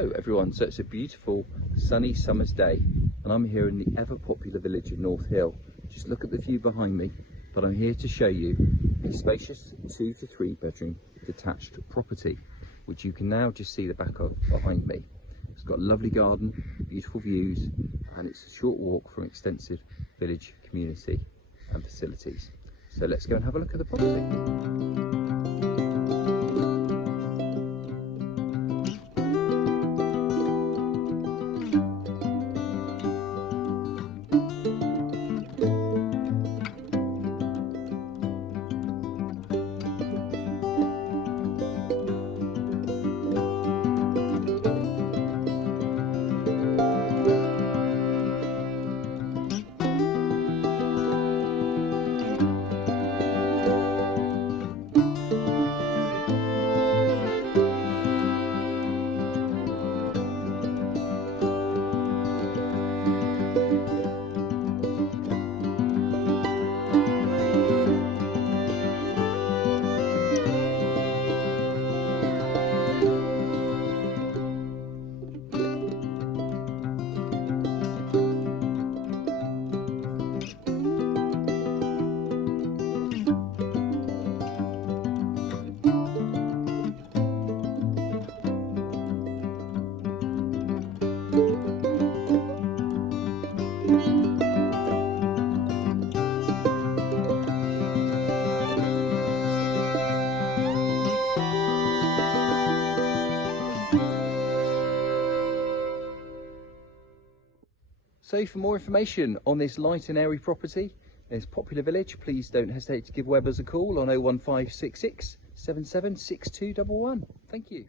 Hello everyone, so it's a beautiful sunny summer's day and I'm here in the ever popular village of North Hill. Just look at the view behind me, but I'm here to show you a spacious 2 to 3 bedroom detached property, which you can now just see the back of behind me. It's got a lovely garden, beautiful views, and it's a short walk from extensive village community and facilities. So let's go and have a look at the property. So for more information on this light and airy property, this popular village, please don't hesitate to give Webbers a call on 01566 776211. Thank you.